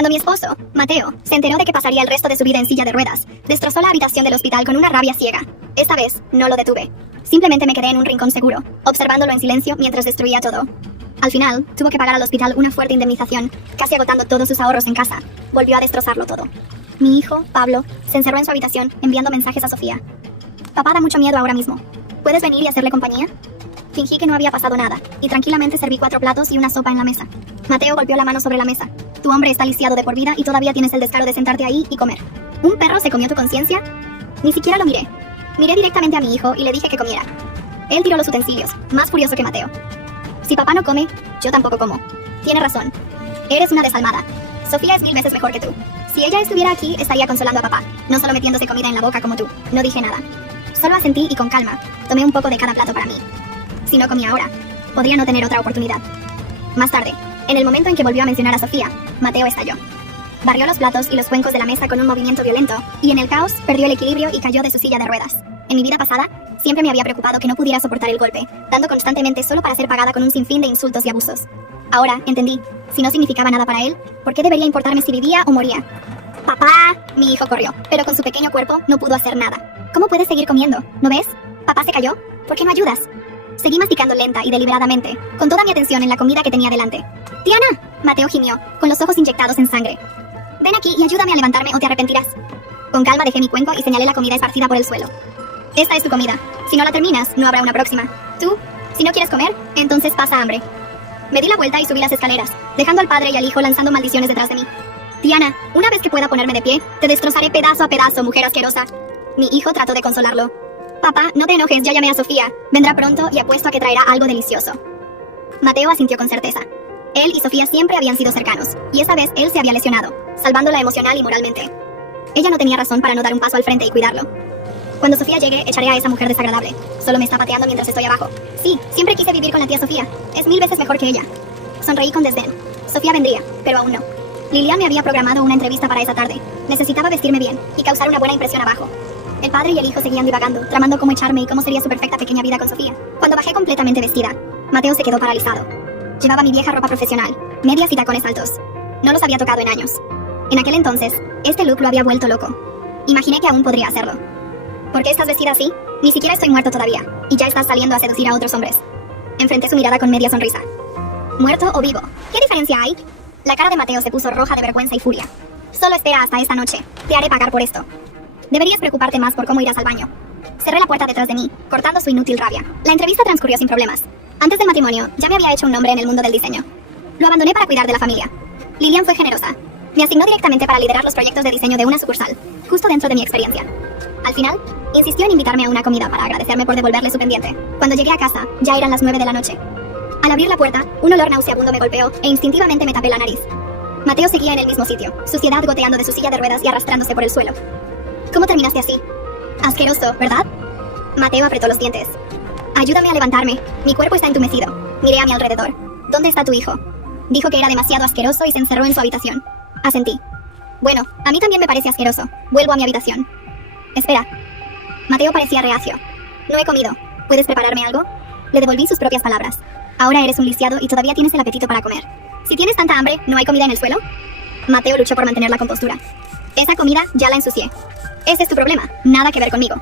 Cuando mi esposo, Mateo, se enteró de que pasaría el resto de su vida en silla de ruedas, destrozó la habitación del hospital con una rabia ciega. Esta vez, no lo detuve. Simplemente me quedé en un rincón seguro, observándolo en silencio mientras destruía todo. Al final, tuvo que pagar al hospital una fuerte indemnización, casi agotando todos sus ahorros en casa. Volvió a destrozarlo todo. Mi hijo, Pablo, se encerró en su habitación, enviando mensajes a Sofía. Papá da mucho miedo ahora mismo. ¿Puedes venir y hacerle compañía? Fingí que no había pasado nada, y tranquilamente serví 4 platos y una sopa en la mesa. Mateo golpeó la mano sobre la mesa. Tu hombre está lisiado de por vida y todavía tienes el descaro de sentarte ahí y comer. ¿Un perro se comió tu conciencia? Ni siquiera lo miré. Miré directamente a mi hijo y le dije que comiera. Él tiró los utensilios, más furioso que Mateo. Si papá no come, yo tampoco como. Tiene razón. Eres una desalmada. Sofía es 1000 veces mejor que tú. Si ella estuviera aquí, estaría consolando a papá, no solo metiéndose comida en la boca como tú. No dije nada. Solo asentí y con calma, tomé un poco de cada plato para mí. Si no comía ahora, podría no tener otra oportunidad. Más tarde, en el momento en que volvió a mencionar a Sofía, Mateo estalló. Barrió los platos y los cuencos de la mesa con un movimiento violento, y en el caos perdió el equilibrio y cayó de su silla de ruedas. En mi vida pasada, siempre me había preocupado que no pudiera soportar el golpe, dando constantemente solo para ser pagada con un sinfín de insultos y abusos. Ahora, entendí, si no significaba nada para él, ¿por qué debería importarme si vivía o moría? ¡Papá! Mi hijo corrió, pero con su pequeño cuerpo no pudo hacer nada. ¿Cómo puedes seguir comiendo? ¿No ves? ¿Papá se cayó? ¿Por qué no ayudas? Seguí masticando lenta y deliberadamente, con toda mi atención en la comida que tenía delante. ¡Diana! Mateo gimió, con los ojos inyectados en sangre. Ven aquí y ayúdame a levantarme o te arrepentirás. Con calma dejé mi cuenco y señalé la comida esparcida por el suelo. Esta es tu comida. Si no la terminas, no habrá una próxima. Tú, si no quieres comer, entonces pasa hambre. Me di la vuelta y subí las escaleras, dejando al padre y al hijo lanzando maldiciones detrás de mí. Diana, una vez que pueda ponerme de pie, te destrozaré pedazo a pedazo, mujer asquerosa. Mi hijo trató de consolarlo. Papá, no te enojes, ya llamé a Sofía. Vendrá pronto y apuesto a que traerá algo delicioso. Mateo asintió con certeza. Él y Sofía siempre habían sido cercanos, y esa vez él se había lesionado, salvándola emocional y moralmente. Ella no tenía razón para no dar un paso al frente y cuidarlo. Cuando Sofía llegue, echaré a esa mujer desagradable. Solo me está pateando mientras estoy abajo. Sí, siempre quise vivir con la tía Sofía. Es 1000 veces mejor que ella. Sonreí con desdén. Sofía vendría, pero aún no. Lilian me había programado una entrevista para esa tarde. Necesitaba vestirme bien y causar una buena impresión abajo. El padre y el hijo seguían divagando, tramando cómo echarme y cómo sería su perfecta pequeña vida con Sofía. Cuando bajé completamente vestida, Mateo se quedó paralizado. Llevaba mi vieja ropa profesional, medias y tacones altos. No los había tocado en años. En aquel entonces, este look lo había vuelto loco. Imaginé que aún podría hacerlo. ¿Por qué estás vestida así? Ni siquiera estoy muerto todavía, y ya estás saliendo a seducir a otros hombres. Enfrenté su mirada con media sonrisa. ¿Muerto o vivo? ¿Qué diferencia hay? La cara de Mateo se puso roja de vergüenza y furia. Solo espera hasta esta noche. Te haré pagar por esto. Deberías preocuparte más por cómo irás al baño. Cerré la puerta detrás de mí, cortando su inútil rabia. La entrevista transcurrió sin problemas. Antes del matrimonio, ya me había hecho un nombre en el mundo del diseño. Lo abandoné para cuidar de la familia. Lilian fue generosa. Me asignó directamente para liderar los proyectos de diseño de una sucursal, justo dentro de mi experiencia. Al final, insistió en invitarme a una comida para agradecerme por devolverle su pendiente. Cuando llegué a casa, ya eran las 9 de la noche. Al abrir la puerta, un olor nauseabundo me golpeó e instintivamente me tapé la nariz. Mateo seguía en el mismo sitio, suciedad goteando de su silla de ruedas y arrastrándose por el suelo. ¿Cómo terminaste así? Asqueroso, ¿verdad? Mateo apretó los dientes. Ayúdame a levantarme. Mi cuerpo está entumecido. Miré a mi alrededor. ¿Dónde está tu hijo? Dijo que era demasiado asqueroso y se encerró en su habitación. Asentí. Bueno, a mí también me parece asqueroso. Vuelvo a mi habitación. Espera. Mateo parecía reacio. No he comido. ¿Puedes prepararme algo? Le devolví sus propias palabras. Ahora eres un lisiado y todavía tienes el apetito para comer. Si tienes tanta hambre, ¿no hay comida en el suelo? Mateo luchó por mantener la compostura. Esa comida ya la ensucié. Ese es tu problema, nada que ver conmigo.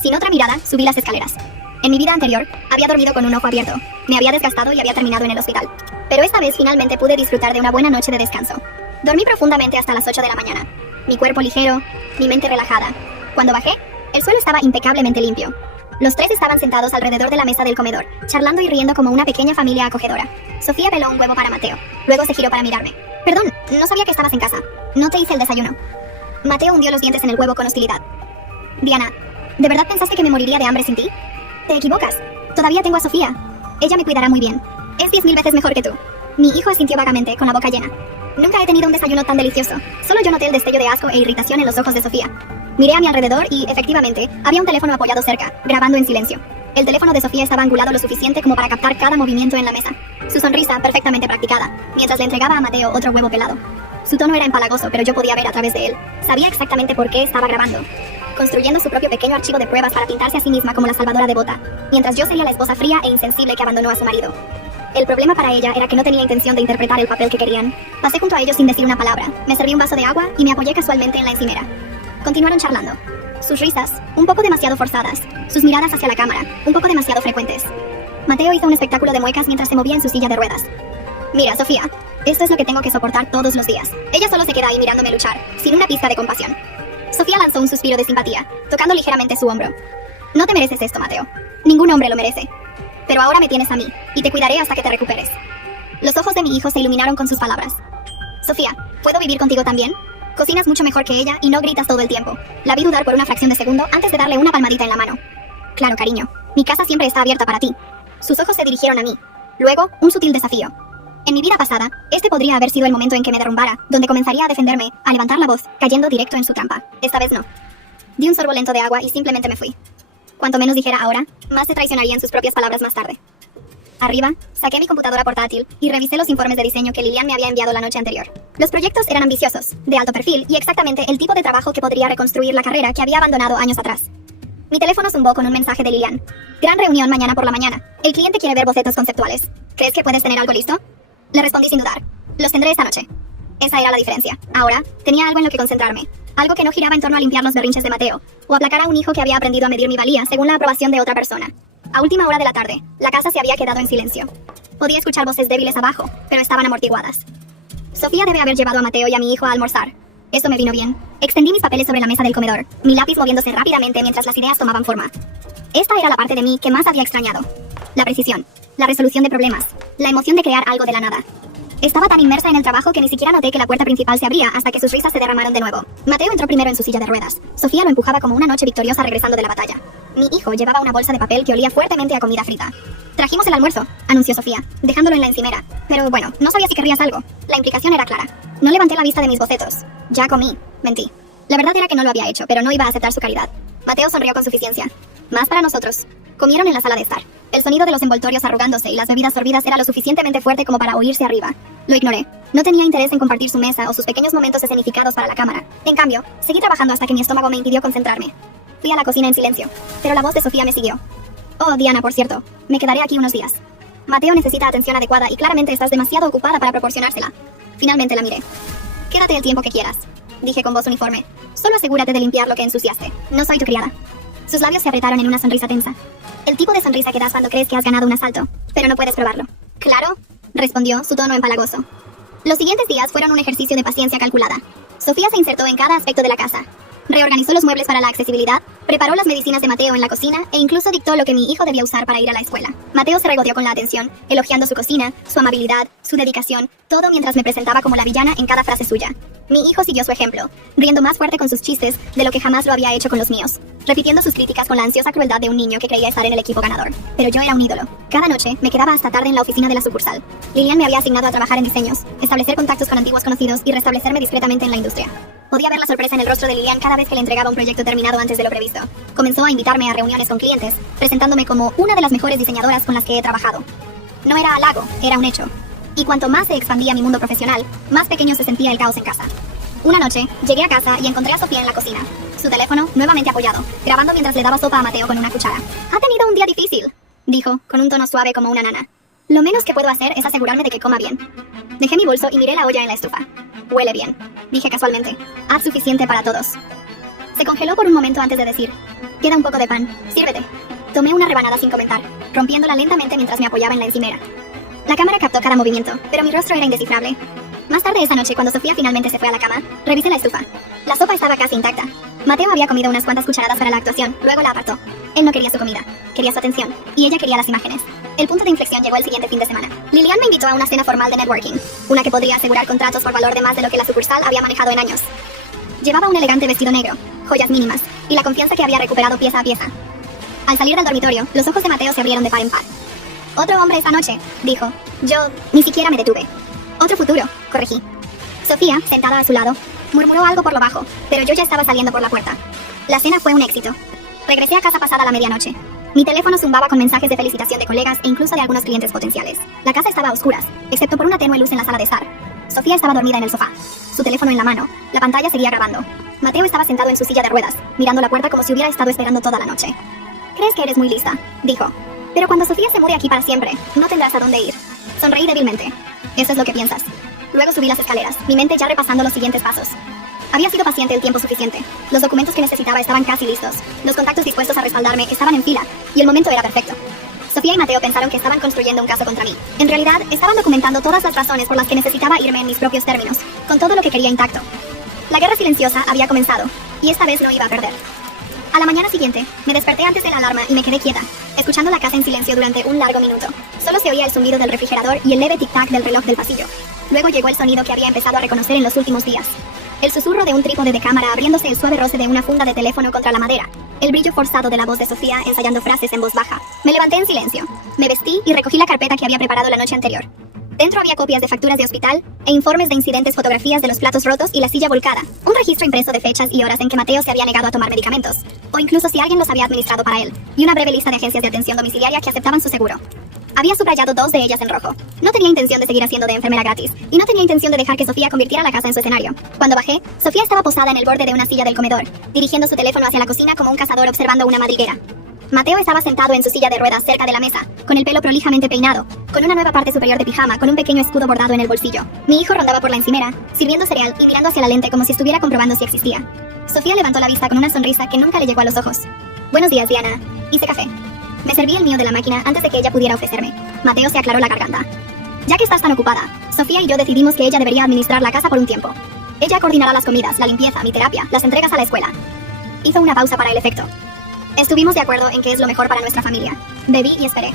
Sin otra mirada, subí las escaleras. En mi vida anterior, había dormido con un ojo abierto. Me había desgastado y había terminado en el hospital. Pero esta vez finalmente pude disfrutar de una buena noche de descanso. Dormí profundamente hasta las 8 de la mañana. Mi cuerpo ligero, mi mente relajada. Cuando bajé, el suelo estaba impecablemente limpio. Los tres estaban sentados alrededor de la mesa del comedor, charlando y riendo como una pequeña familia acogedora. Sofía peló un huevo para Mateo. Luego se giró para mirarme. Perdón, no sabía que estabas en casa. No te hice el desayuno. Mateo hundió los dientes en el huevo con hostilidad. Diana, ¿de verdad pensaste que me moriría de hambre sin ti? Te equivocas. Todavía tengo a Sofía. Ella me cuidará muy bien. Es 10.000 veces mejor que tú. Mi hijo asintió vagamente, con la boca llena. Nunca he tenido un desayuno tan delicioso. Solo yo noté el destello de asco e irritación en los ojos de Sofía. Miré a mi alrededor y, efectivamente, había un teléfono apoyado cerca, grabando en silencio. El teléfono de Sofía estaba angulado lo suficiente como para captar cada movimiento en la mesa. Su sonrisa, perfectamente practicada, mientras le entregaba a Mateo otro huevo pelado. Su tono era empalagoso, pero yo podía ver a través de él. Sabía exactamente por qué estaba grabando, construyendo su propio pequeño archivo de pruebas para pintarse a sí misma como la salvadora devota, mientras yo sería la esposa fría e insensible que abandonó a su marido. El problema para ella era que no tenía intención de interpretar el papel que querían. Pasé junto a ellos sin decir una palabra, me serví un vaso de agua y me apoyé casualmente en la encimera. Continuaron charlando. Sus risas, un poco demasiado forzadas. Sus miradas hacia la cámara, un poco demasiado frecuentes. Mateo hizo un espectáculo de muecas mientras se movía en su silla de ruedas. Mira, Sofía, esto es lo que tengo que soportar todos los días. Ella solo se queda ahí mirándome luchar, sin una pizca de compasión. Sofía lanzó un suspiro de simpatía, tocando ligeramente su hombro. No te mereces esto, Mateo. Ningún hombre lo merece. Pero ahora me tienes a mí, y te cuidaré hasta que te recuperes. Los ojos de mi hijo se iluminaron con sus palabras. Sofía, ¿puedo vivir contigo también? Cocinas mucho mejor que ella y no gritas todo el tiempo. La vi dudar por una fracción de segundo antes de darle una palmadita en la mano. Claro, cariño. Mi casa siempre está abierta para ti. Sus ojos se dirigieron a mí. Luego, un sutil desafío. En mi vida pasada, este podría haber sido el momento en que me derrumbara, donde comenzaría a defenderme, a levantar la voz, cayendo directo en su trampa. Esta vez no. Di un sorbo lento de agua y simplemente me fui. Cuanto menos dijera ahora, más se traicionarían sus propias palabras más tarde. Arriba, saqué mi computadora portátil y revisé los informes de diseño que Lilian me había enviado la noche anterior. Los proyectos eran ambiciosos, de alto perfil y exactamente el tipo de trabajo que podría reconstruir la carrera que había abandonado años atrás. Mi teléfono zumbó con un mensaje de Lilian. Gran reunión mañana por la mañana. El cliente quiere ver bocetos conceptuales. ¿Crees que puedes tener algo listo? Le respondí sin dudar. Los tendré esta noche. Esa era la diferencia. Ahora, tenía algo en lo que concentrarme. Algo que no giraba en torno a limpiar los berrinches de Mateo, o aplacar a un hijo que había aprendido a medir mi valía según la aprobación de otra persona. A última hora de la tarde, la casa se había quedado en silencio. Podía escuchar voces débiles abajo, pero estaban amortiguadas. Sofía debe haber llevado a Mateo y a mi hijo a almorzar. Eso me vino bien. Extendí mis papeles sobre la mesa del comedor, mi lápiz moviéndose rápidamente mientras las ideas tomaban forma. Esta era la parte de mí que más había extrañado. La precisión, la resolución de problemas, la emoción de crear algo de la nada. Estaba tan inmersa en el trabajo que ni siquiera noté que la puerta principal se abría hasta que sus risas se derramaron de nuevo. Mateo entró primero en su silla de ruedas. Sofía lo empujaba como una noche victoriosa regresando de la batalla. Mi hijo llevaba una bolsa de papel que olía fuertemente a comida frita. Trajimos el almuerzo, anunció Sofía, dejándolo en la encimera. Pero bueno, no sabía si querrías algo. La implicación era clara. No levanté la vista de mis bocetos. Ya comí. Mentí. La verdad era que no lo había hecho, pero no iba a aceptar su caridad. Mateo sonrió con suficiencia. Más para nosotros. Comieron en la sala de estar. El sonido de los envoltorios arrugándose y las bebidas sorbidas era lo suficientemente fuerte como para oírse arriba. Lo ignoré. No tenía interés en compartir su mesa o sus pequeños momentos escenificados para la cámara. En cambio, seguí trabajando hasta que mi estómago me impidió concentrarme. Fui a la cocina en silencio, pero la voz de Sofía me siguió. Oh, Diana, por cierto, me quedaré aquí unos días. Mateo necesita atención adecuada y claramente estás demasiado ocupada para proporcionársela. Finalmente la miré. Quédate el tiempo que quieras, dije con voz uniforme. Solo asegúrate de limpiar lo que ensuciaste. No soy tu criada. Sus labios se apretaron en una sonrisa tensa. El tipo de sonrisa que das cuando crees que has ganado un asalto, pero no puedes probarlo. Claro, respondió, su tono empalagoso. Los siguientes días fueron un ejercicio de paciencia calculada. Sofía se insertó en cada aspecto de la casa. Reorganizó los muebles para la accesibilidad, preparó las medicinas de Mateo en la cocina e incluso dictó lo que mi hijo debía usar para ir a la escuela. Mateo se regodeó con la atención, elogiando su cocina, su amabilidad, su dedicación, todo mientras me presentaba como la villana en cada frase suya. Mi hijo siguió su ejemplo, riendo más fuerte con sus chistes de lo que jamás lo había hecho con los míos, repitiendo sus críticas con la ansiosa crueldad de un niño que creía estar en el equipo ganador. Pero yo era un ídolo. Cada noche me quedaba hasta tarde en la oficina de la sucursal. Lilian me había asignado a trabajar en diseños, establecer contactos con antiguos conocidos y restablecerme discretamente en la industria. Podía ver la sorpresa en el rostro de Lilian cada vez que le entregaba un proyecto terminado antes de lo previsto. Comenzó a invitarme a reuniones con clientes, presentándome como una de las mejores diseñadoras con las que he trabajado. No era halago, era un hecho. Y cuanto más se expandía mi mundo profesional, más pequeño se sentía el caos en casa. Una noche, llegué a casa y encontré a Sofía en la cocina. Su teléfono, nuevamente apoyado, grabando mientras le daba sopa a Mateo con una cuchara. «Ha tenido un día difícil», dijo, con un tono suave como una nana. «Lo menos que puedo hacer es asegurarme de que coma bien». Dejé mi bolso y miré la olla en la estufa. «Huele bien», dije casualmente. «Haz suficiente para todos». Se congeló por un momento antes de decir: «Queda un poco de pan. Sírvete». Tomé una rebanada sin comentar, rompiéndola lentamente mientras me apoyaba en la encimera. La cámara captó cada movimiento, pero mi rostro era indescifrable. Más tarde esa noche, cuando Sofía finalmente se fue a la cama, revisé la estufa. La sopa estaba casi intacta. Mateo había comido unas cuantas cucharadas para la actuación, luego la apartó. Él no quería su comida, quería su atención, y ella quería las imágenes. El punto de inflexión llegó el siguiente fin de semana. Lilian me invitó a una cena formal de networking, una que podría asegurar contratos por valor de más de lo que la sucursal había manejado en años. Llevaba un elegante vestido negro, joyas mínimas, y la confianza que había recuperado pieza a pieza. Al salir del dormitorio, los ojos de Mateo se abrieron de par en par. «Otro hombre esta noche», dijo. Yo ni siquiera me detuve. «Otro futuro», corregí. Sofía, sentada a su lado, murmuró algo por lo bajo, pero yo ya estaba saliendo por la puerta. La cena fue un éxito. Regresé a casa pasada la medianoche. Mi teléfono zumbaba con mensajes de felicitación de colegas e incluso de algunos clientes potenciales. La casa estaba a oscuras, excepto por una tenue luz en la sala de estar. Sofía estaba dormida en el sofá, su teléfono en la mano. La pantalla seguía grabando. Mateo estaba sentado en su silla de ruedas, mirando la puerta como si hubiera estado esperando toda la noche. «Crees que eres muy lista», dijo. «Pero cuando Sofía se mude aquí para siempre, no tendrás a dónde ir». Sonreí débilmente. Eso es lo que piensas. Luego subí las escaleras, mi mente ya repasando los siguientes pasos. Había sido paciente el tiempo suficiente. Los documentos que necesitaba estaban casi listos. Los contactos dispuestos a respaldarme estaban en fila, y el momento era perfecto. Sofía y Mateo pensaron que estaban construyendo un caso contra mí. En realidad, estaban documentando todas las razones por las que necesitaba irme en mis propios términos, con todo lo que quería intacto. La guerra silenciosa había comenzado, y esta vez no iba a perder. A la mañana siguiente, me desperté antes de la alarma y me quedé quieta, escuchando la casa en silencio durante un largo minuto. Solo se oía el zumbido del refrigerador y el leve tic-tac del reloj del pasillo. Luego llegó el sonido que había empezado a reconocer en los últimos días. El susurro de un trípode de cámara abriéndose, el suave roce de una funda de teléfono contra la madera. El brillo forzado de la voz de Sofía ensayando frases en voz baja. Me levanté en silencio. Me vestí y recogí la carpeta que había preparado la noche anterior. Dentro había copias de facturas de hospital e informes de incidentes, fotografías de los platos rotos y la silla volcada. Un registro impreso de fechas y horas en que Mateo se había negado a tomar medicamentos, o incluso si alguien los había administrado para él. Y una breve lista de agencias de atención domiciliaria que aceptaban su seguro. Había subrayado 2 de ellas en rojo. No tenía intención de seguir haciendo de enfermera gratis, y no tenía intención de dejar que Sofía convirtiera la casa en su escenario. Cuando bajé, Sofía estaba posada en el borde de una silla del comedor, dirigiendo su teléfono hacia la cocina como un cazador observando una madriguera. Mateo estaba sentado en su silla de ruedas cerca de la mesa, con el pelo prolijamente peinado, con una nueva parte superior de pijama, con un pequeño escudo bordado en el bolsillo. Mi hijo rondaba por la encimera, sirviendo cereal y mirando hacia la lente como si estuviera comprobando si existía. Sofía levantó la vista con una sonrisa que nunca le llegó a los ojos. Buenos días, Diana. Hice café. Me serví el mío de la máquina antes de que ella pudiera ofrecerme. Mateo se aclaró la garganta. Ya que estás tan ocupada, Sofía y yo decidimos que ella debería administrar la casa por un tiempo. Ella coordinará las comidas, la limpieza, mi terapia, las entregas a la escuela. Hizo una pausa para el efecto. Estuvimos de acuerdo en que es lo mejor para nuestra familia. Bebí y esperé.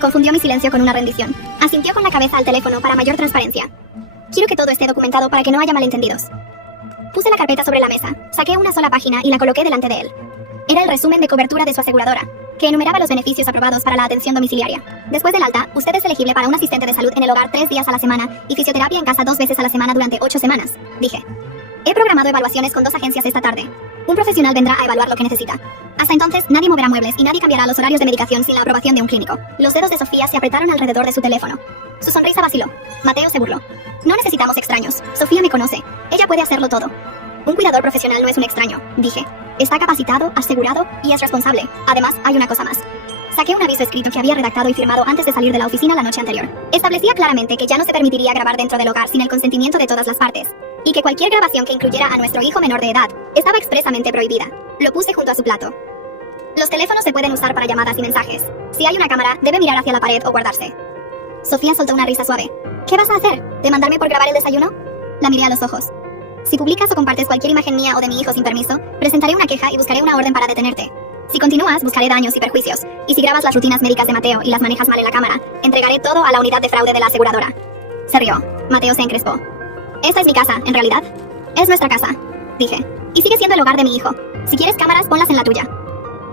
Confundió mi silencio con una rendición. Asintió con la cabeza al teléfono para mayor transparencia. Quiero que todo esté documentado para que no haya malentendidos. Puse la carpeta sobre la mesa, saqué una sola página y la coloqué delante de él. Era el resumen de cobertura de su aseguradora, que enumeraba los beneficios aprobados para la atención domiciliaria. Después del alta, usted es elegible para un asistente de salud en el hogar 3 días a la semana y fisioterapia en casa 2 veces a la semana durante 8 semanas, dije. He programado evaluaciones con 2 agencias esta tarde. Un profesional vendrá a evaluar lo que necesita. Hasta entonces, nadie moverá muebles y nadie cambiará los horarios de medicación sin la aprobación de un clínico. Los dedos de Sofía se apretaron alrededor de su teléfono. Su sonrisa vaciló. Mateo se burló. No necesitamos extraños. Sofía me conoce. Ella puede hacerlo todo. Un cuidador profesional no es un extraño, dije. Está capacitado, asegurado y es responsable. Además, hay una cosa más. Saqué un aviso escrito que había redactado y firmado antes de salir de la oficina la noche anterior. Establecía claramente que ya no se permitiría grabar dentro del hogar sin el consentimiento de todas las partes, y que cualquier grabación que incluyera a nuestro hijo menor de edad estaba expresamente prohibida. Lo puse junto a su plato. Los teléfonos se pueden usar para llamadas y mensajes. Si hay una cámara, debe mirar hacia la pared o guardarse. Sofía soltó una risa suave. ¿Qué vas a hacer? ¿Demandarme por grabar el desayuno? La miré a los ojos. Si publicas o compartes cualquier imagen mía o de mi hijo sin permiso, presentaré una queja y buscaré una orden para detenerte. Si continúas, buscaré daños y perjuicios. Y si grabas las rutinas médicas de Mateo y las manejas mal en la cámara, entregaré todo a la unidad de fraude de la aseguradora. Se rió. Mateo se encrespó. Esta es mi casa, en realidad. Es nuestra casa, dije. Y sigue siendo el hogar de mi hijo. Si quieres cámaras, ponlas en la tuya.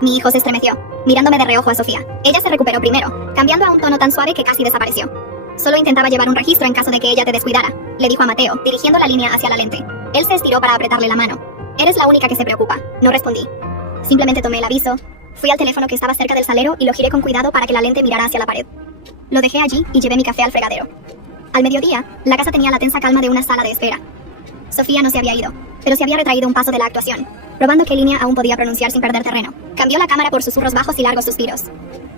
Mi hijo se estremeció, mirándome de reojo a Sofía. Ella se recuperó primero, cambiando a un tono tan suave que casi desapareció. Solo intentaba llevar un registro en caso de que ella te descuidara, le dijo a Mateo, dirigiendo la línea hacia la lente. Él se estiró para apretarle la mano. Eres la única que se preocupa. No respondí. Simplemente tomé el aviso, fui al teléfono que estaba cerca del salero y lo giré con cuidado para que la lente mirara hacia la pared. Lo dejé allí y llevé mi café al fregadero. Al mediodía, la casa tenía la tensa calma de una sala de espera. Sofía no se había ido, pero se había retraído un paso de la actuación, probando qué línea aún podía pronunciar sin perder terreno. Cambió la cámara por susurros bajos y largos suspiros.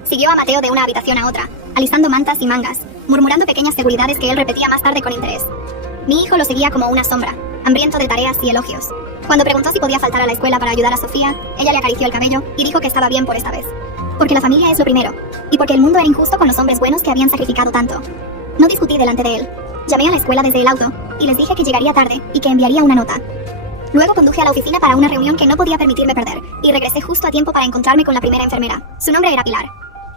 Siguió a Mateo de una habitación a otra, alisando mantas y mangas, murmurando pequeñas seguridades que él repetía más tarde con interés. Mi hijo lo seguía como una sombra, hambriento de tareas y elogios. Cuando preguntó si podía faltar a la escuela para ayudar a Sofía, ella le acarició el cabello y dijo que estaba bien por esta vez. Porque la familia es lo primero, y porque el mundo era injusto con los hombres buenos que habían sacrificado tanto. No discutí delante de él. Llamé a la escuela desde el auto, y les dije que llegaría tarde y que enviaría una nota. Luego conduje a la oficina para una reunión que no podía permitirme perder, y regresé justo a tiempo para encontrarme con la primera enfermera. Su nombre era Pilar.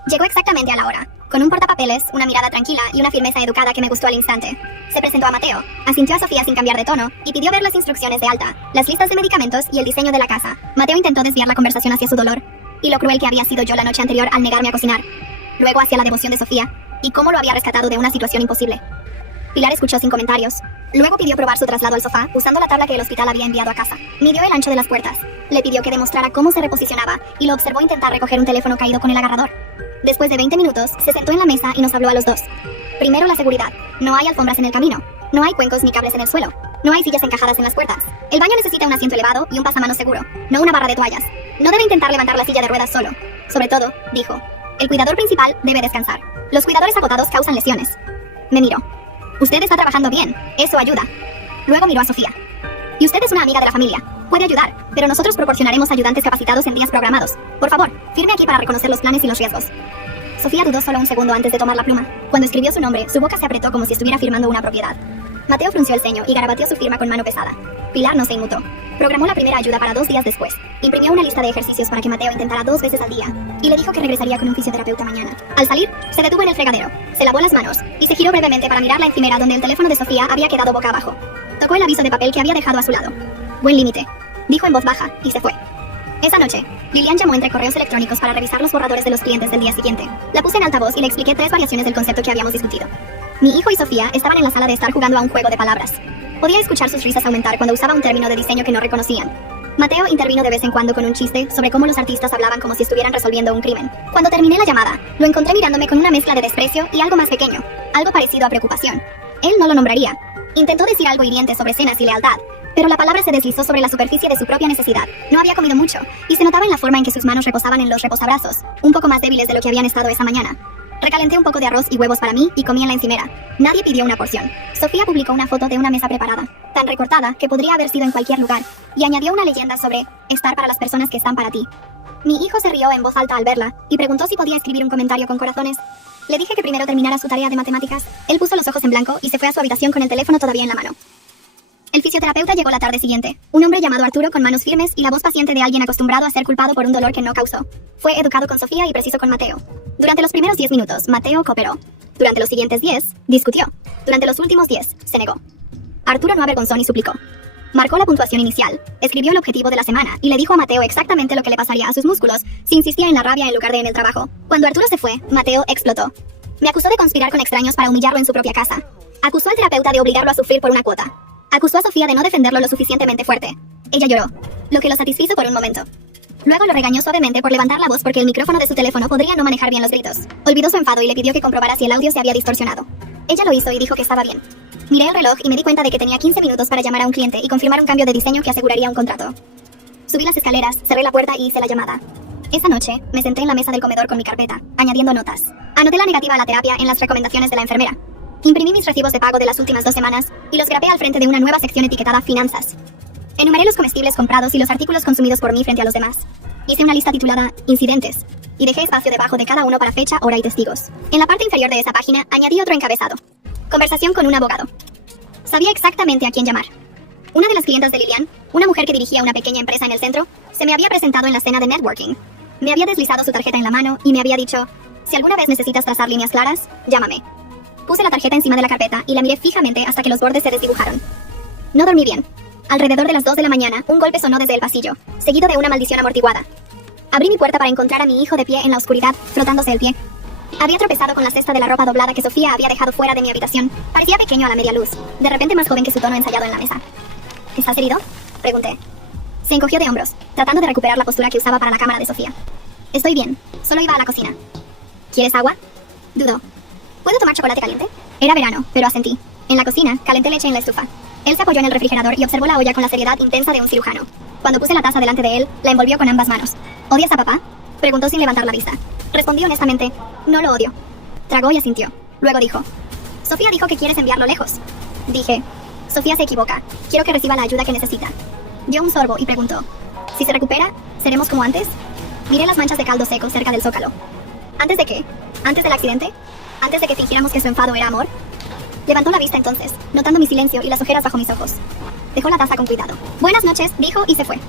Llegó exactamente a la hora, con un portapapeles, una mirada tranquila y una firmeza educada que me gustó al instante. Se presentó a Mateo, asintió a Sofía sin cambiar de tono y pidió ver las instrucciones de alta, las listas de medicamentos y el diseño de la casa. Mateo intentó desviar la conversación hacia su dolor y lo cruel que había sido yo la noche anterior al negarme a cocinar. Luego hacia la devoción de Sofía y cómo lo había rescatado de una situación imposible. Pilar escuchó sin comentarios. Luego pidió probar su traslado al sofá usando la tabla que el hospital había enviado a casa. Midió el ancho de las puertas. Le pidió que demostrara cómo se reposicionaba y lo observó intentar recoger un teléfono caído con el agarrador. Después de 20 minutos, se sentó en la mesa y nos habló a los dos. Primero, la seguridad. No hay alfombras en el camino. No hay cuencos ni cables en el suelo. No hay sillas encajadas en las puertas. El baño necesita un asiento elevado y un pasamanos seguro, no una barra de toallas. No debe intentar levantar la silla de ruedas solo. Sobre todo, dijo, el cuidador principal debe descansar. Los cuidadores agotados causan lesiones. Me miró. Usted está trabajando bien, eso ayuda. Luego miró a Sofía. Y usted es una amiga de la familia. Puede ayudar, pero nosotros proporcionaremos ayudantes capacitados en días programados. Por favor, firme aquí para reconocer los planes y los riesgos. Sofía dudó solo un segundo antes de tomar la pluma. Cuando escribió su nombre, su boca se apretó como si estuviera firmando una propiedad. Mateo frunció el ceño y garabateó su firma con mano pesada. Pilar no se inmutó. Programó la primera ayuda para 2 días después. Imprimió una lista de ejercicios para que Mateo intentara 2 veces al día. Y le dijo que regresaría con un fisioterapeuta mañana. Al salir, se detuvo en el fregadero. Se lavó las manos y se giró brevemente para mirar la encimera donde el teléfono de Sofía había quedado boca abajo. Tocó el aviso de papel que había dejado a su lado. Buen límite, dijo en voz baja, y se fue. Esa noche, Lilian llamó entre correos electrónicos para revisar los borradores de los clientes del día siguiente. La puse en altavoz y le expliqué 3 variaciones del concepto que habíamos discutido. Mi hijo y Sofía estaban en la sala de estar jugando a un juego de palabras. Podía escuchar sus risas aumentar cuando usaba un término de diseño que no reconocían. Mateo intervino de vez en cuando con un chiste sobre cómo los artistas hablaban como si estuvieran resolviendo un crimen. Cuando terminé la llamada, lo encontré mirándome con una mezcla de desprecio y algo más pequeño, algo parecido a preocupación. Él no lo nombraría. Intentó decir algo hiriente sobre cenas y lealtad, pero la palabra se deslizó sobre la superficie de su propia necesidad. No había comido mucho, y se notaba en la forma en que sus manos reposaban en los reposabrazos, un poco más débiles de lo que habían estado esa mañana. Recalenté un poco de arroz y huevos para mí y comí en la encimera. Nadie pidió una porción. Sofía publicó una foto de una mesa preparada, tan recortada que podría haber sido en cualquier lugar, y añadió una leyenda sobre estar para las personas que están para ti. Mi hijo se rió en voz alta al verla y preguntó si podía escribir un comentario con corazones. Le dije que primero terminara su tarea de matemáticas. Él puso los ojos en blanco y se fue a su habitación con el teléfono todavía en la mano. El fisioterapeuta llegó la tarde siguiente, un hombre llamado Arturo con manos firmes y la voz paciente de alguien acostumbrado a ser culpado por un dolor que no causó. Fue educado con Sofía y preciso con Mateo. Durante los primeros 10 minutos, Mateo cooperó. Durante los siguientes 10, discutió. Durante los últimos 10, se negó. Arturo no avergonzó ni suplicó. Marcó la puntuación inicial, escribió el objetivo de la semana y le dijo a Mateo exactamente lo que le pasaría a sus músculos si insistía en la rabia en lugar de en el trabajo. Cuando Arturo se fue, Mateo explotó. Me acusó de conspirar con extraños para humillarlo en su propia casa. Acusó al terapeuta de obligarlo a sufrir por una cuota. Acusó a Sofía de no defenderlo lo suficientemente fuerte. Ella lloró, lo que lo satisfizo por un momento. Luego lo regañó suavemente por levantar la voz porque el micrófono de su teléfono podría no manejar bien los gritos. Olvidó su enfado y le pidió que comprobara si el audio se había distorsionado. Ella lo hizo y dijo que estaba bien. Miré el reloj y me di cuenta de que tenía 15 minutos para llamar a un cliente y confirmar un cambio de diseño que aseguraría un contrato. Subí las escaleras, cerré la puerta y hice la llamada. Esa noche, me senté en la mesa del comedor con mi carpeta, añadiendo notas. Anoté la negativa a la terapia en las recomendaciones de la enfermera. Imprimí mis recibos de pago de las últimas 2 semanas y los grapé al frente de una nueva sección etiquetada Finanzas. Enumeré los comestibles comprados y los artículos consumidos por mí frente a los demás. Hice una lista titulada Incidentes y dejé espacio debajo de cada uno para fecha, hora y testigos. En la parte inferior de esa página añadí otro encabezado. Conversación con un abogado. Sabía exactamente a quién llamar. Una de las clientas de Lilian, una mujer que dirigía una pequeña empresa en el centro, se me había presentado en la cena de networking. Me había deslizado su tarjeta en la mano y me había dicho, si alguna vez necesitas trazar líneas claras, llámame. Puse la tarjeta encima de la carpeta y la miré fijamente hasta que los bordes se desdibujaron. No dormí bien. Alrededor de las 2 de la mañana, un golpe sonó desde el pasillo, seguido de una maldición amortiguada. Abrí mi puerta para encontrar a mi hijo de pie en la oscuridad, frotándose el pie. Había tropezado con la cesta de la ropa doblada que Sofía había dejado fuera de mi habitación. Parecía pequeño a la media luz, de repente más joven que su tono ensayado en la mesa. ¿Estás herido?, pregunté. Se encogió de hombros, tratando de recuperar la postura que usaba para la cámara de Sofía. Estoy bien, solo iba a la cocina. ¿Quieres agua?, dudó. ¿Puedo tomar chocolate caliente? Era verano, pero asentí. En la cocina, calenté leche en la estufa. Él se apoyó en el refrigerador y observó la olla con la seriedad intensa de un cirujano. Cuando puse la taza delante de él, la envolvió con ambas manos. ¿Odias a papá?, preguntó sin levantar la vista. Respondí honestamente, no lo odio. Tragó y asintió. Luego dijo, Sofía dijo que quieres enviarlo lejos. Dije, Sofía se equivoca. Quiero que reciba la ayuda que necesita. Dio un sorbo y preguntó, si se recupera, ¿seremos como antes? Miré las manchas de caldo seco cerca del zócalo. ¿Antes de qué? ¿Antes del accidente? ¿Antes de que fingiéramos que su enfado era amor? Levantó la vista entonces, notando mi silencio y las ojeras bajo mis ojos. Dejó la taza con cuidado. Buenas noches, dijo y se fue.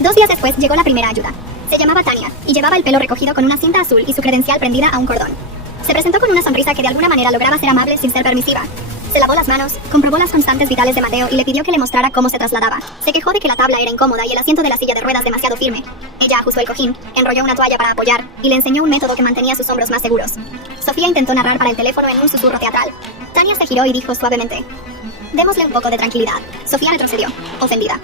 2 días después llegó la primera ayuda. Se llamaba Tania y llevaba el pelo recogido con una cinta azul y su credencial prendida a un cordón. Se presentó con una sonrisa que de alguna manera lograba ser amable sin ser permisiva. Se lavó las manos, comprobó las constantes vitales de Mateo y le pidió que le mostrara cómo se trasladaba. Se quejó de que la tabla era incómoda y el asiento de la silla de ruedas demasiado firme. Ella ajustó el cojín, enrolló una toalla para apoyar y le enseñó un método que mantenía sus hombros más seguros. Sofía intentó narrar para el teléfono en un susurro teatral. Tania se giró y dijo suavemente, démosle un poco de tranquilidad. Sofía retrocedió, ofendida.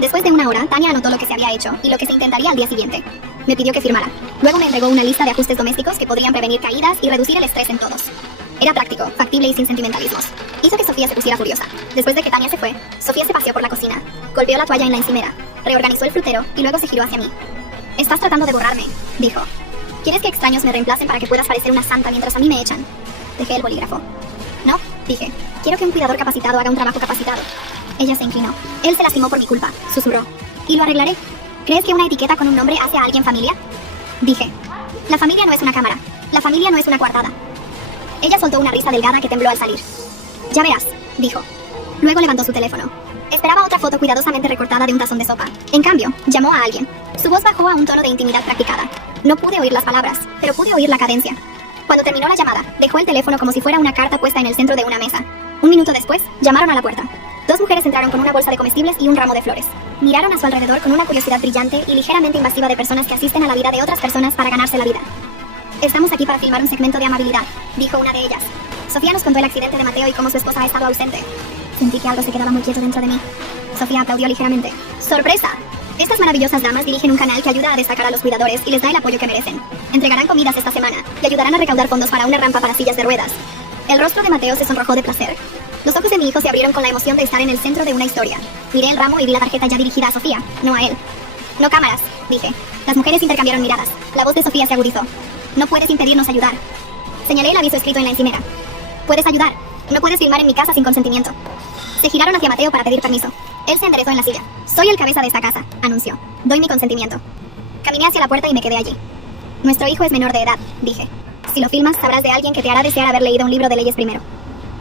Después de 1 hora, Tania anotó lo que se había hecho y lo que se intentaría al día siguiente. Me pidió que firmara. Luego me entregó una lista de ajustes domésticos que podrían prevenir caídas y reducir el estrés en todos. Era práctico, factible y sin sentimentalismos. Hizo que Sofía se pusiera furiosa. Después de que Tania se fue, Sofía se paseó por la cocina, golpeó la toalla en la encimera, reorganizó el frutero y luego se giró hacia mí. Estás tratando de borrarme, dijo. ¿Quieres que extraños me reemplacen para que puedas parecer una santa mientras a mí me echan? Dejé el bolígrafo. Dije, quiero que un cuidador capacitado haga un trabajo capacitado. Ella se inclinó. Él se lastimó por mi culpa, susurró. Y lo arreglaré. ¿Crees que una etiqueta con un nombre hace a alguien familia? Dije, la familia no es una cámara. La familia no es una coartada. Ella soltó una risa delgada que tembló al salir. Ya verás, dijo. Luego levantó su teléfono. Esperaba otra foto cuidadosamente recortada de un tazón de sopa. En cambio, llamó a alguien. Su voz bajó a un tono de intimidad practicada. No pude oír las palabras, pero pude oír la cadencia. Cuando terminó la llamada, dejó el teléfono como si fuera una carta puesta en el centro de una mesa. Un minuto después, llamaron a la puerta. Dos mujeres entraron con una bolsa de comestibles y un ramo de flores. Miraron a su alrededor con una curiosidad brillante y ligeramente invasiva de personas que asisten a la vida de otras personas para ganarse la vida. Estamos aquí para filmar un segmento de amabilidad, dijo una de ellas. Sofía nos contó el accidente de Mateo y cómo su esposa ha estado ausente. Sentí que algo se quedaba muy quieto dentro de mí. Sofía aplaudió ligeramente. ¡Sorpresa! Estas maravillosas damas dirigen un canal que ayuda a destacar a los cuidadores y les da el apoyo que merecen. Entregarán comidas esta semana y ayudarán a recaudar fondos para una rampa para sillas de ruedas. El rostro de Mateo se sonrojó de placer. Los ojos de mi hijo se abrieron con la emoción de estar en el centro de una historia. Miré el ramo y vi la tarjeta ya dirigida a Sofía, no a él. No cámaras, dije. Las mujeres intercambiaron miradas. La voz de Sofía se agudizó. No puedes impedirnos ayudar. Señalé el aviso escrito en la encimera. Puedes ayudar. No puedes filmar en mi casa sin consentimiento. Se giraron hacia Mateo para pedir permiso. Él se enderezó en la silla. Soy el cabeza de esta casa, anunció. Doy mi consentimiento. Caminé hacia la puerta y me quedé allí. Nuestro hijo es menor de edad, dije. Si lo filmas, sabrás de alguien que te hará desear haber leído un libro de leyes primero.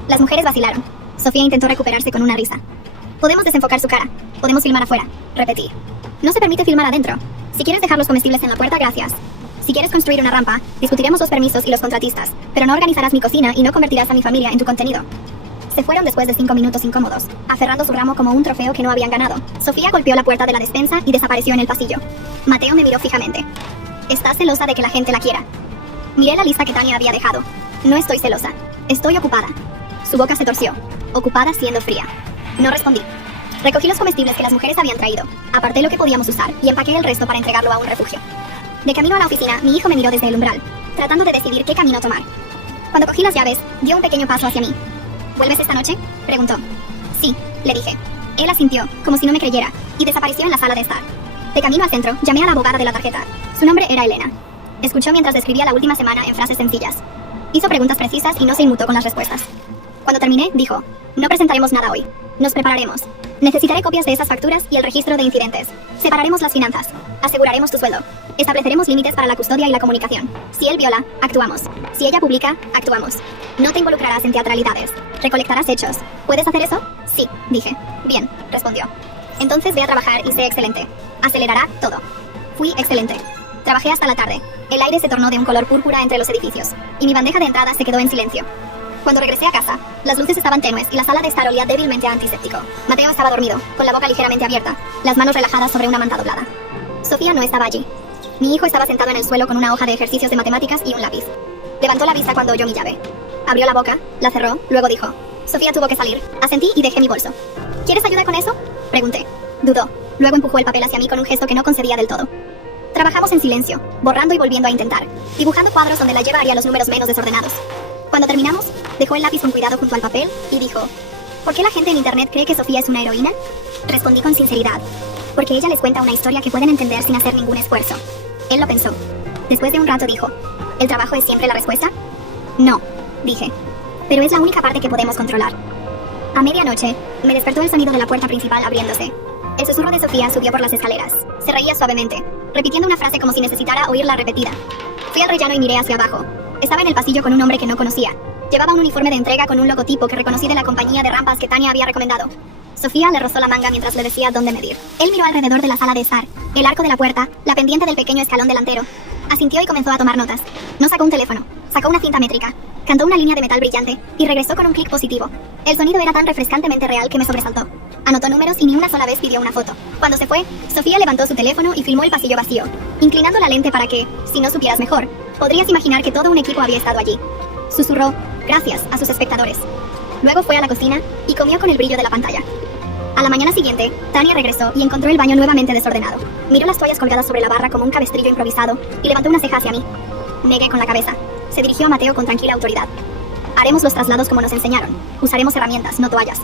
Las mujeres vacilaron. Sofía intentó recuperarse con una risa. Podemos desenfocar su cara. Podemos filmar afuera. Repetí. No se permite filmar adentro. Si quieres dejar los comestibles en la puerta, gracias. Si quieres construir una rampa, discutiremos los permisos y los contratistas, pero no organizarás mi cocina y no convertirás a mi familia en tu contenido. Se fueron después de 5 minutos incómodos, aferrando su ramo como un trofeo que no habían ganado. Sofía golpeó la puerta de la despensa y desapareció en el pasillo. Mateo me miró fijamente. ¿Estás celosa de que la gente la quiera? Miré la lista que Tania había dejado. No estoy celosa. Estoy ocupada. Su boca se torció. Ocupada siendo fría. No respondí. Recogí los comestibles que las mujeres habían traído, aparté lo que podíamos usar y empaqué el resto para entregarlo a un refugio. De camino a la oficina, mi hijo me miró desde el umbral, tratando de decidir qué camino tomar. Cuando cogí las llaves, dio un pequeño paso hacia mí. ¿Vuelves esta noche?, preguntó. Sí, le dije. Él asintió, como si no me creyera, y desapareció en la sala de estar. De camino al centro, llamé a la abogada de la tarjeta. Su nombre era Elena. Escuchó mientras describía la última semana en frases sencillas. Hizo preguntas precisas y no se inmutó con las respuestas. Cuando terminé, dijo, no presentaremos nada hoy. Nos prepararemos. Necesitaré copias de esas facturas y el registro de incidentes. Separaremos las finanzas. Aseguraremos tu sueldo. Estableceremos límites para la custodia y la comunicación. Si él viola, actuamos. Si ella publica, actuamos. No te involucrarás en teatralidades. Recolectarás hechos. ¿Puedes hacer eso? Sí, dije. Bien, respondió. Entonces ve a trabajar y sé excelente. Acelerará todo. Fui excelente. Trabajé hasta la tarde. El aire se tornó de un color púrpura entre los edificios, y mi bandeja de entrada se quedó en silencio. Cuando regresé a casa, las luces estaban tenues y la sala de estar olía débilmente a antiséptico. Mateo estaba dormido, con la boca ligeramente abierta, las manos relajadas sobre una manta doblada. Sofía no estaba allí. Mi hijo estaba sentado en el suelo con una hoja de ejercicios de matemáticas y un lápiz. Levantó la vista cuando oyó mi llave. Abrió la boca, la cerró, luego dijo, Sofía tuvo que salir. Asentí y dejé mi bolso. ¿Quieres ayuda con eso?, pregunté. Dudó. Luego empujó el papel hacia mí con un gesto que no concedía del todo. Trabajamos en silencio, borrando y volviendo a intentar, dibujando cuadros donde la lleva haría los números menos desordenados. Cuando terminamos, dejó el lápiz con cuidado junto al papel y dijo, ¿por qué la gente en internet cree que Sofía es una heroína? Respondí con sinceridad, porque ella les cuenta una historia que pueden entender sin hacer ningún esfuerzo. Él lo pensó. Después de un rato dijo, ¿el trabajo es siempre la respuesta? No, dije, pero es la única parte que podemos controlar. A medianoche, me despertó el sonido de la puerta principal abriéndose. El susurro de Sofía subió por las escaleras. Se reía suavemente, repitiendo una frase como si necesitara oírla repetida. Fui al rellano y miré hacia abajo. Estaba en el pasillo con un hombre que no conocía. Llevaba un uniforme de entrega con un logotipo que reconocí de la compañía de rampas que Tania había recomendado. Sofía le rozó la manga mientras le decía dónde medir. Él miró alrededor de la sala de estar, el arco de la puerta, la pendiente del pequeño escalón delantero. Asintió y comenzó a tomar notas. No sacó un teléfono, sacó una cinta métrica, cantó una línea de metal brillante y regresó con un clic positivo. El sonido era tan refrescantemente real que me sobresaltó. Anotó números y ni una sola vez pidió una foto. Cuando se fue, Sofía levantó su teléfono y filmó el pasillo vacío, inclinando la lente para que, si no supieras mejor, podrías imaginar que todo un equipo había estado allí. Susurró, gracias, a sus espectadores. Luego fue a la cocina y comió con el brillo de la pantalla. A la mañana siguiente, Tania regresó y encontró el baño nuevamente desordenado. Miró las toallas colgadas sobre la barra como un cabestrillo improvisado y levantó una ceja hacia mí. Negué con la cabeza. Se dirigió a Mateo con tranquila autoridad. Haremos los traslados como nos enseñaron. Usaremos herramientas, no toallas.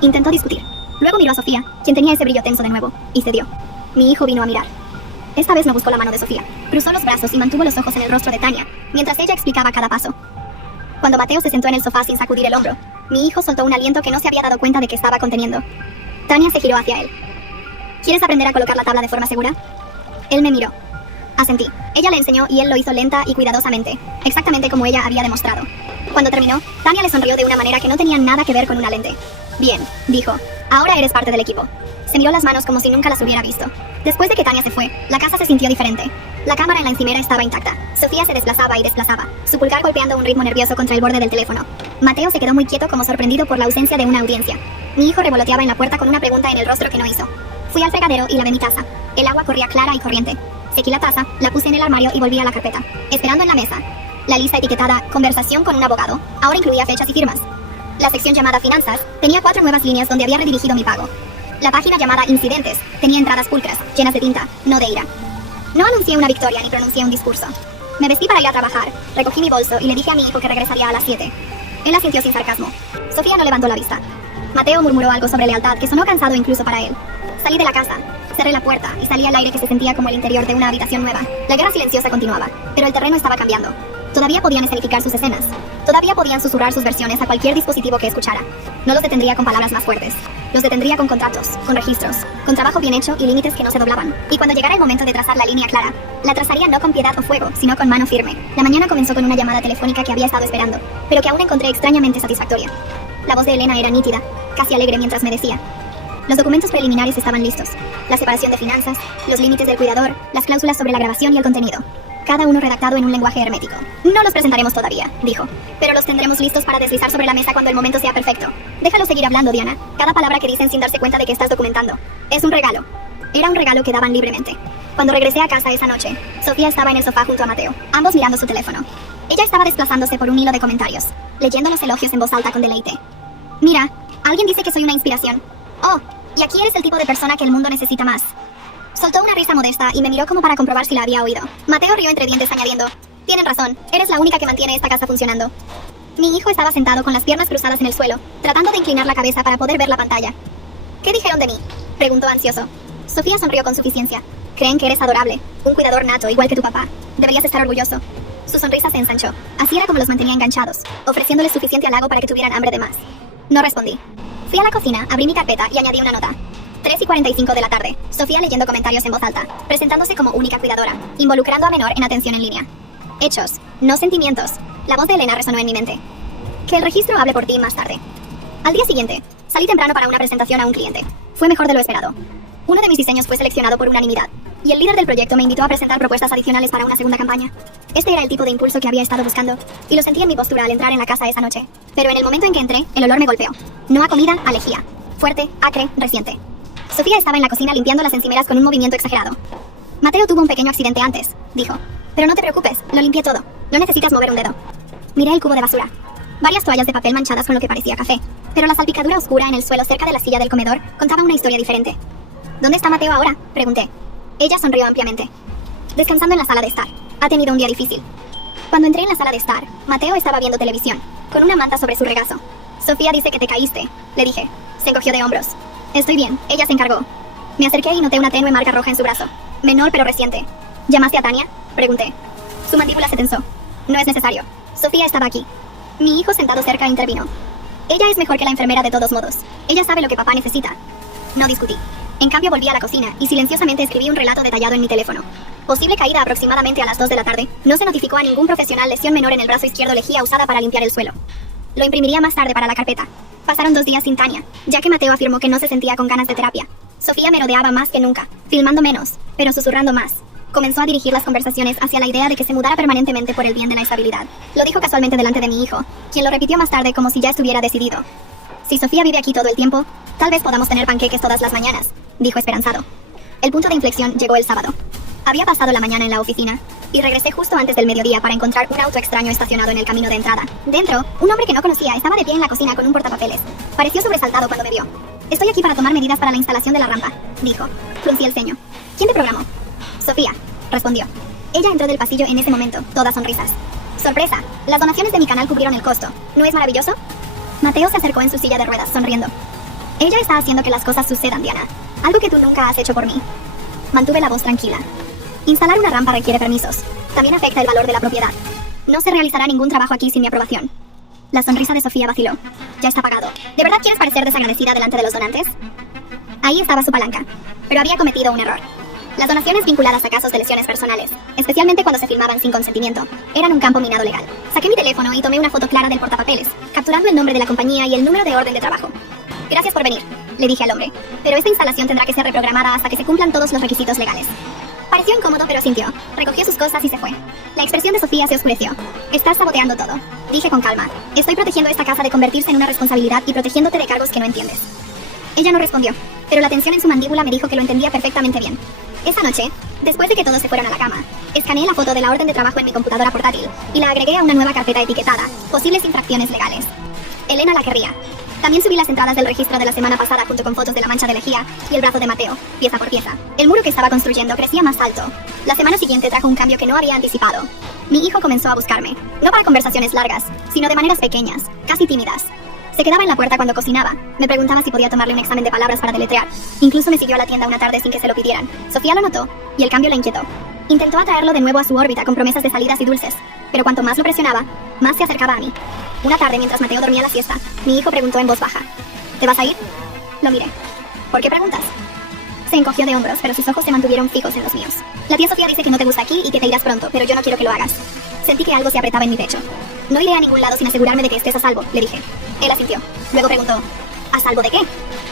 Intentó discutir. Luego miró a Sofía, quien tenía ese brillo tenso de nuevo, y cedió. Mi hijo vino a mirar. Esta vez no buscó la mano de Sofía. Cruzó los brazos y mantuvo los ojos en el rostro de Tania, mientras ella explicaba cada paso. Cuando Mateo se sentó en el sofá sin sacudir el hombro, Mi hijo soltó un aliento que no se había dado cuenta de que estaba conteniendo. Tania se giró hacia él. ¿Quieres aprender a colocar la tabla de forma segura? Él me miró. Asentí. Ella le enseñó y él lo hizo lenta y cuidadosamente, exactamente como ella había demostrado. Cuando terminó, Tania le sonrió de una manera que no tenía nada que ver con una lente. Bien, dijo. Ahora eres parte del equipo. Se miró las manos como si nunca las hubiera visto. Después de que Tania se fue, la casa se sintió diferente. La cámara en la encimera estaba intacta. Sofía se desplazaba y desplazaba, su pulgar golpeando un ritmo nervioso contra el borde del teléfono. Mateo se quedó muy quieto como sorprendido por la ausencia de una audiencia. Mi hijo revoloteaba en la puerta con una pregunta en el rostro que no hizo. Fui al fregadero y lavé mi taza. El agua corría clara y corriente. Sequí la taza, la puse en el armario y volví a la carpeta. Esperando en la mesa. La lista etiquetada Conversación con un abogado ahora incluía fechas y firmas. La sección llamada Finanzas tenía 4 nuevas líneas donde había redirigido mi pago. La página llamada Incidentes tenía entradas pulcras, llenas de tinta, no de ira. No anuncié una victoria ni pronuncié un discurso. Me vestí para ir a trabajar, recogí mi bolso y le dije a mi hijo que regresaría a las 7. Él asintió sin sarcasmo. Sofía no levantó la vista. Mateo murmuró algo sobre lealtad que sonó cansado incluso para él. Salí de la casa, cerré la puerta y salí al aire que se sentía como el interior de una habitación nueva. La guerra silenciosa continuaba, pero el terreno estaba cambiando. Todavía podían escenificar sus escenas. Todavía podían susurrar sus versiones a cualquier dispositivo que escuchara. No los detendría con palabras más fuertes. Los detendría con contratos, con registros, con trabajo bien hecho y límites que no se doblaban. Y cuando llegara el momento de trazar la línea clara, la trazaría no con piedad o fuego, sino con mano firme. La mañana comenzó con una llamada telefónica que había estado esperando, pero que aún encontré extrañamente satisfactoria. La voz de Elena era nítida, casi alegre mientras me decía: los documentos preliminares estaban listos. La separación de finanzas, los límites del cuidador, las cláusulas sobre la grabación y el contenido. Cada uno redactado en un lenguaje hermético. No los presentaremos todavía, dijo, pero los tendremos listos para deslizar sobre la mesa cuando el momento sea perfecto. Déjalo seguir hablando, Diana. Cada palabra que dicen sin darse cuenta de que estás documentando. Es un regalo. Era un regalo que daban libremente. Cuando regresé a casa esa noche, Sofía estaba en el sofá junto a Mateo, ambos mirando su teléfono. Ella estaba desplazándose por un hilo de comentarios, leyendo los elogios en voz alta con deleite. Mira, alguien dice que soy una inspiración. Oh, y aquí eres el tipo de persona que el mundo necesita más. Soltó una risa modesta y me miró como para comprobar si la había oído. Mateo rió entre dientes añadiendo: tienen razón, eres la única que mantiene esta casa funcionando. Mi hijo estaba sentado con las piernas cruzadas en el suelo, tratando de inclinar la cabeza para poder ver la pantalla. ¿Qué dijeron de mí?, preguntó ansioso. Sofía sonrió con suficiencia. Creen que eres adorable, un cuidador nato igual que tu papá. Deberías estar orgulloso. Su sonrisa se ensanchó. Así era como los mantenía enganchados, ofreciéndoles suficiente halago para que tuvieran hambre de más. No respondí. Fui a la cocina, abrí mi carpeta y añadí una nota. 3:45 de la tarde. Sofía leyendo comentarios en voz alta, presentándose como única cuidadora, involucrando a menor en atención en línea. Hechos, no sentimientos. La voz de Elena resonó en mi mente. Que el registro hable por ti más tarde. Al día siguiente, salí temprano para una presentación a un cliente. Fue mejor de lo esperado. Uno de mis diseños fue seleccionado por unanimidad, y el líder del proyecto me invitó a presentar propuestas adicionales para una segunda campaña. Este era el tipo de impulso que había estado buscando, y lo sentí en mi postura al entrar en la casa esa noche. Pero en el momento en que entré, el olor me golpeó. No a comida, a lejía. Fuerte, acre, reciente. Sofía estaba en la cocina limpiando las encimeras con un movimiento exagerado. Mateo tuvo un pequeño accidente antes, dijo. Pero no te preocupes, lo limpié todo. No necesitas mover un dedo. Miré el cubo de basura. Varias toallas de papel manchadas con lo que parecía café. Pero la salpicadura oscura en el suelo cerca de la silla del comedor contaba una historia diferente. ¿Dónde está Mateo ahora?, pregunté. Ella sonrió ampliamente. Descansando en la sala de estar. Ha tenido un día difícil. Cuando entré en la sala de estar, Mateo estaba viendo televisión, con una manta sobre su regazo. Sofía dice que te caíste, le dije. Se encogió de hombros. Estoy bien, ella se encargó. Me acerqué y noté una tenue marca roja en su brazo. Menor pero reciente. ¿Llamaste a Tania?, pregunté. Su mandíbula se tensó. No es necesario. Sofía estaba aquí. Mi hijo sentado cerca intervino. Ella es mejor que la enfermera de todos modos. Ella sabe lo que papá necesita. No discutí. En cambio volví a la cocina y silenciosamente escribí un relato detallado en mi teléfono. Posible caída aproximadamente a las 2 de la tarde. No se notificó a ningún profesional lesión menor en el brazo izquierdo, lejía usada para limpiar el suelo. Lo imprimiría más tarde para la carpeta. Pasaron 2 días sin Tania, ya que Mateo afirmó que no se sentía con ganas de terapia. Sofía merodeaba más que nunca, filmando menos, pero susurrando más. Comenzó a dirigir las conversaciones hacia la idea de que se mudara permanentemente por el bien de la estabilidad. Lo dijo casualmente delante de mi hijo, quien lo repitió más tarde como si ya estuviera decidido. Si Sofía vive aquí todo el tiempo, tal vez podamos tener panqueques todas las mañanas, dijo esperanzado. El punto de inflexión llegó el sábado. Había pasado la mañana en la oficina, y regresé justo antes del mediodía para encontrar un auto extraño estacionado en el camino de entrada. Dentro, un hombre que no conocía estaba de pie en la cocina con un portapapeles. Pareció sobresaltado cuando me vio. Estoy aquí para tomar medidas para la instalación de la rampa, dijo. Fruncí el ceño. ¿Quién te programó? Sofía, respondió. Ella entró del pasillo en ese momento, todas sonrisas. Sorpresa, las donaciones de mi canal cubrieron el costo. ¿No es maravilloso? Mateo se acercó en su silla de ruedas, sonriendo. Ella está haciendo que las cosas sucedan, Diana. Algo que tú nunca has hecho por mí. Mantuve la voz tranquila. Instalar una rampa requiere permisos. También afecta el valor de la propiedad. No se realizará ningún trabajo aquí sin mi aprobación. La sonrisa de Sofía vaciló. Ya está pagado. ¿De verdad quieres parecer desagradecida delante de los donantes? Ahí estaba su palanca, pero había cometido un error. Las donaciones vinculadas a casos de lesiones personales, especialmente cuando se filmaban sin consentimiento, eran un campo minado legal. Saqué mi teléfono y tomé una foto clara del portapapeles, capturando el nombre de la compañía y el número de orden de trabajo. Gracias por venir, le dije al hombre, pero esta instalación tendrá que ser reprogramada hasta que se cumplan todos los requisitos legales. Pareció incómodo, pero asintió. Recogió sus cosas y se fue. La expresión de Sofía se oscureció. Estás saboteando todo, dije con calma. Estoy protegiendo esta casa de convertirse en una responsabilidad y protegiéndote de cargos que no entiendes. Ella no respondió, pero la tensión en su mandíbula me dijo que lo entendía perfectamente bien. Esa noche, después de que todos se fueron a la cama, escaneé la foto de la orden de trabajo en mi computadora portátil y la agregué a una nueva carpeta etiquetada, posibles infracciones legales. Elena la querría. También subí las entradas del registro de la semana pasada junto con fotos de la mancha de lejía y el brazo de Mateo, pieza por pieza. El muro que estaba construyendo crecía más alto. La semana siguiente trajo un cambio que no había anticipado. Mi hijo comenzó a buscarme, no para conversaciones largas, sino de maneras pequeñas, casi tímidas. Se quedaba en la puerta cuando cocinaba. Me preguntaba si podía tomarle un examen de palabras para deletrear. Incluso me siguió a la tienda una tarde sin que se lo pidieran. Sofía lo notó, y el cambio la inquietó. Intentó atraerlo de nuevo a su órbita con promesas de salidas y dulces, pero cuanto más lo presionaba, más se acercaba a mí. Una tarde, mientras Mateo dormía la siesta, mi hijo preguntó en voz baja: ¿Te vas a ir? Lo miré. ¿Por qué preguntas? Se encogió de hombros, pero sus ojos se mantuvieron fijos en los míos. La tía Sofía dice que no te gusta aquí y que te irás pronto, pero yo no quiero que lo hagas. Sentí que algo se apretaba en mi pecho. No iré a ningún lado sin asegurarme de que estés a salvo, le dije. Él asintió. Luego preguntó: ¿a salvo de qué?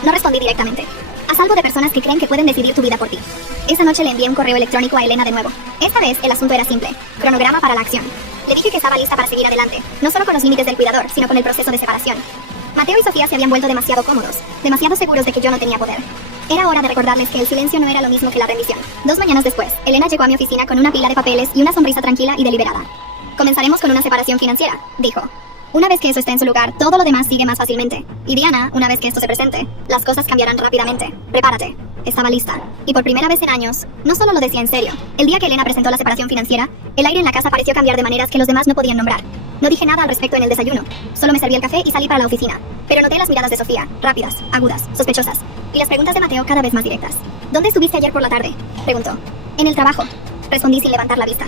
No respondí directamente. A salvo de personas que creen que pueden decidir tu vida por ti. Esa noche le envié un correo electrónico a Elena de nuevo. Esta vez el asunto era simple: cronograma para la acción. Le dije que estaba lista para seguir adelante, no solo con los límites del cuidador, sino con el proceso de separación. Mateo y Sofía se habían vuelto demasiado cómodos, demasiado seguros de que yo no tenía poder. Era hora de recordarles que el silencio no era lo mismo que la rendición. 2 mañanas después, Elena llegó a mi oficina con una pila de papeles y una sonrisa tranquila y deliberada. Comenzaremos con una separación financiera, dijo. Una vez que eso esté en su lugar, todo lo demás sigue más fácilmente. Y Diana, una vez que esto se presente, las cosas cambiarán rápidamente. Prepárate. Estaba lista. Y por primera vez en años, no solo lo decía en serio. El día que Elena presentó la separación financiera, el aire en la casa pareció cambiar de maneras que los demás no podían nombrar. No dije nada al respecto en el desayuno. Solo me serví el café y salí para la oficina. Pero noté las miradas de Sofía, rápidas, agudas, sospechosas. Y las preguntas de Mateo cada vez más directas. ¿Dónde estuviste ayer por la tarde?, preguntó. En el trabajo, respondí sin levantar la vista.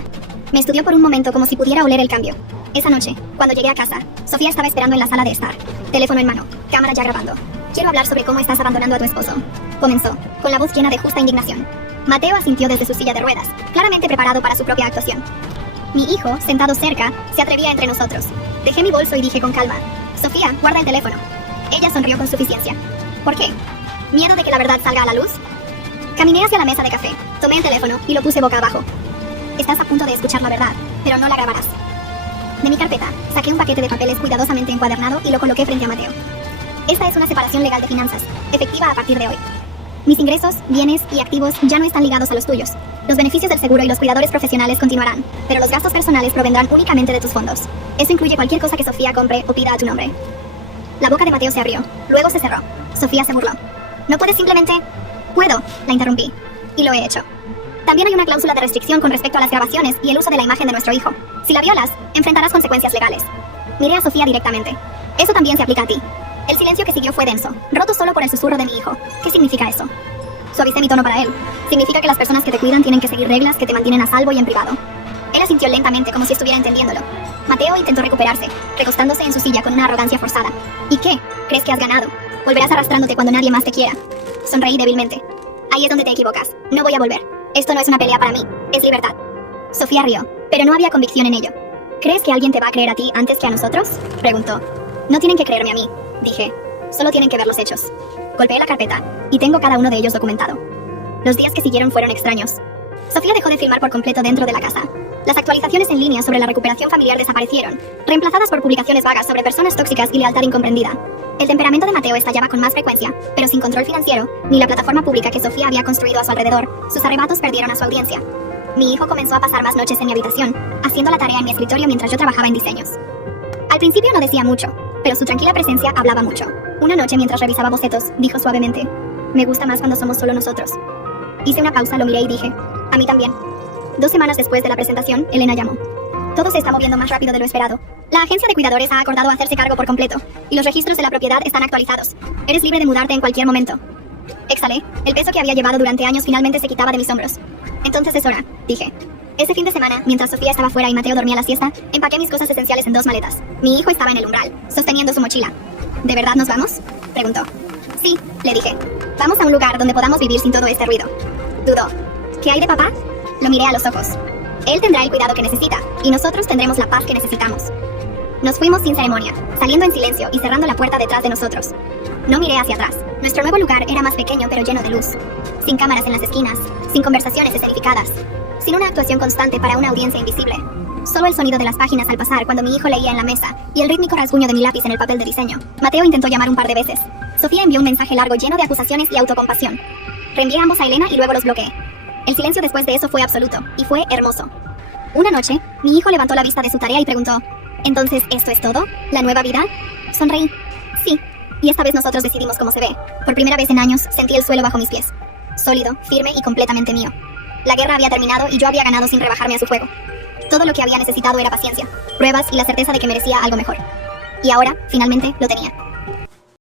Me estudió por un momento como si pudiera oler el cambio. Esa noche, cuando llegué a casa, Sofía estaba esperando en la sala de estar. Teléfono en mano, cámara ya grabando. Quiero hablar sobre cómo estás abandonando a tu esposo, comenzó, con la voz llena de justa indignación. Mateo asintió desde su silla de ruedas, claramente preparado para su propia actuación. Mi hijo, sentado cerca, se atrevía entre nosotros. Dejé mi bolso y dije con calma: Sofía, guarda el teléfono. Ella sonrió con suficiencia. ¿Por qué? ¿Miedo de que la verdad salga a la luz? Caminé hacia la mesa de café, tomé el teléfono y lo puse boca abajo. Estás a punto de escuchar la verdad, pero no la grabarás. De mi carpeta, saqué un paquete de papeles cuidadosamente encuadernado y lo coloqué frente a Mateo. Esta es una separación legal de finanzas, efectiva a partir de hoy. Mis ingresos, bienes y activos ya no están ligados a los tuyos. Los beneficios del seguro y los cuidadores profesionales continuarán, pero los gastos personales provendrán únicamente de tus fondos. Eso incluye cualquier cosa que Sofía compre o pida a tu nombre. La boca de Mateo se abrió, luego se cerró. Sofía se burló. ¿No puedes simplemente...? Puedo, la interrumpí. Y lo he hecho. También hay una cláusula de restricción con respecto a las grabaciones y el uso de la imagen de nuestro hijo. Si la violas, enfrentarás consecuencias legales. Miré a Sofía directamente. Eso también se aplica a ti. El silencio que siguió fue denso, roto solo por el susurro de mi hijo. ¿Qué significa eso? Suavicé mi tono para él. Significa que las personas que te cuidan tienen que seguir reglas que te mantienen a salvo y en privado. Él asintió lentamente, como si estuviera entendiéndolo. Mateo intentó recuperarse, recostándose en su silla con una arrogancia forzada. ¿Y qué? ¿Crees que has ganado? Volverás arrastrándote cuando nadie más te quiera. Sonreí débilmente. Ahí es donde te equivocas. No voy a volver. Esto no es una pelea para mí, es libertad. Sofía rió, pero no había convicción en ello. ¿Crees que alguien te va a creer a ti antes que a nosotros?, preguntó. No tienen que creerme a mí, dije. Solo tienen que ver los hechos. Golpeé la carpeta, y tengo cada uno de ellos documentado. Los días que siguieron fueron extraños. Sofía dejó de filmar por completo dentro de la casa. Las actualizaciones en línea sobre la recuperación familiar desaparecieron, reemplazadas por publicaciones vagas sobre personas tóxicas y lealtad incomprendida. El temperamento de Mateo estallaba con más frecuencia, pero sin control financiero, ni la plataforma pública que Sofía había construido a su alrededor, sus arrebatos perdieron a su audiencia. Mi hijo comenzó a pasar más noches en mi habitación, haciendo la tarea en mi escritorio mientras yo trabajaba en diseños. Al principio no decía mucho, pero su tranquila presencia hablaba mucho. Una noche mientras revisaba bocetos, dijo suavemente: me gusta más cuando somos solo nosotros. Hice una pausa, lo miré y dije: a mí también. 2 semanas después de la presentación, Elena llamó. Todo se está moviendo más rápido de lo esperado. La agencia de cuidadores ha acordado hacerse cargo por completo, y los registros de la propiedad están actualizados. Eres libre de mudarte en cualquier momento. Exhalé. El peso que había llevado durante años finalmente se quitaba de mis hombros. Entonces es hora, dije. Ese fin de semana, mientras Sofía estaba fuera y Mateo dormía la siesta, empaqué mis cosas esenciales en 2 maletas. Mi hijo estaba en el umbral, sosteniendo su mochila. ¿De verdad nos vamos?, preguntó. Sí, le dije. Vamos a un lugar donde podamos vivir sin todo este ruido. Dudó. ¿Qué hay de papá? Lo miré a los ojos. Él tendrá el cuidado que necesita, y nosotros tendremos la paz que necesitamos. Nos fuimos sin ceremonia, saliendo en silencio y cerrando la puerta detrás de nosotros. No miré hacia atrás. Nuestro nuevo lugar era más pequeño pero lleno de luz. Sin cámaras en las esquinas, sin conversaciones escenificadas, sin una actuación constante para una audiencia invisible. Solo el sonido de las páginas al pasar cuando mi hijo leía en la mesa y el rítmico rasguño de mi lápiz en el papel de diseño. Mateo intentó llamar un par de veces. Sofía envió un mensaje largo lleno de acusaciones y autocompasión. Reenvié ambos a Elena y luego los bloqueé. El silencio después de eso fue absoluto, y fue hermoso. Una noche, mi hijo levantó la vista de su tarea y preguntó: ¿entonces esto es todo? ¿La nueva vida? Sonreí. Sí. Y esta vez nosotros decidimos cómo se ve. Por primera vez en años, sentí el suelo bajo mis pies. Sólido, firme y completamente mío. La guerra había terminado y yo había ganado sin rebajarme a su juego. Todo lo que había necesitado era paciencia, pruebas y la certeza de que merecía algo mejor. Y ahora, finalmente, lo tenía.